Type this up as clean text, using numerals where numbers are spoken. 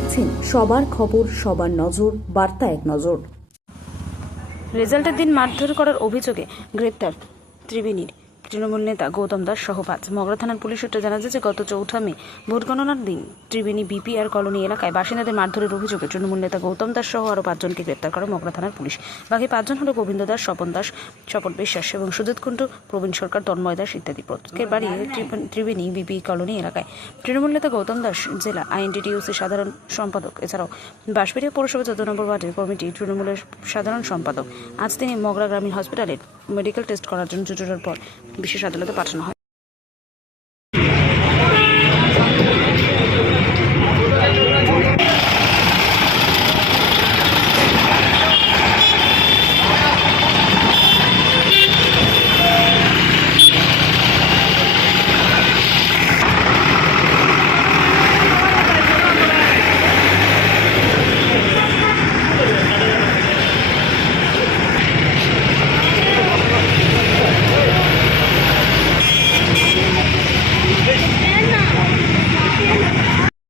দেখছেন সবার খবর, সবার নজর, বার্তা এক নজর। রেজাল্টের দিন মারধর করার অভিযোগে গ্রেপ্তার ত্রিবেণীর তৃণমূল নেতা গৌতম দাস সহ 5। মগরা থানার পুলিশ সূত্রে জানা যায় যে গত 4 মে ভোট গণনার দিন ত্রিবেণী বিপিআর কলোনি এলাকায় বাসিন্দাদের মারধরের অভিযোগে তৃণমূল নেতা গৌতম দাস সহ আরও 5 জনকে গ্রেপ্তার করে মগরা থানার পুলিশ। বাকি 5 জন হল গোবিন্দ দাস, স্বপন দাস, স্বপন বিশ্বাস এবং সুজিত কুণ্ডু, প্রবীণ সরকার, তন্ময় দাস ইত্যাদি। প্রত্যেকের বাড়ি ত্রিবেণী বিপি কলোনি এলাকায়। তৃণমূল নেতা গৌতম দাস জেলা আইএনটিটিইউসি সাধারণ সম্পাদক, এছাড়াও বাঁশবেড়িয়া পৌরসভা 14 নম্বর ওয়ার্ডের কমিটি তৃণমূলের সাধারণ সম্পাদক। আজ তিনি মগরা গ্রামীণ হসপিটালে মেডিকেল টেস্ট করার জন্য জুটুরার পর বিশেষ আদালতে পাঠানো হয়।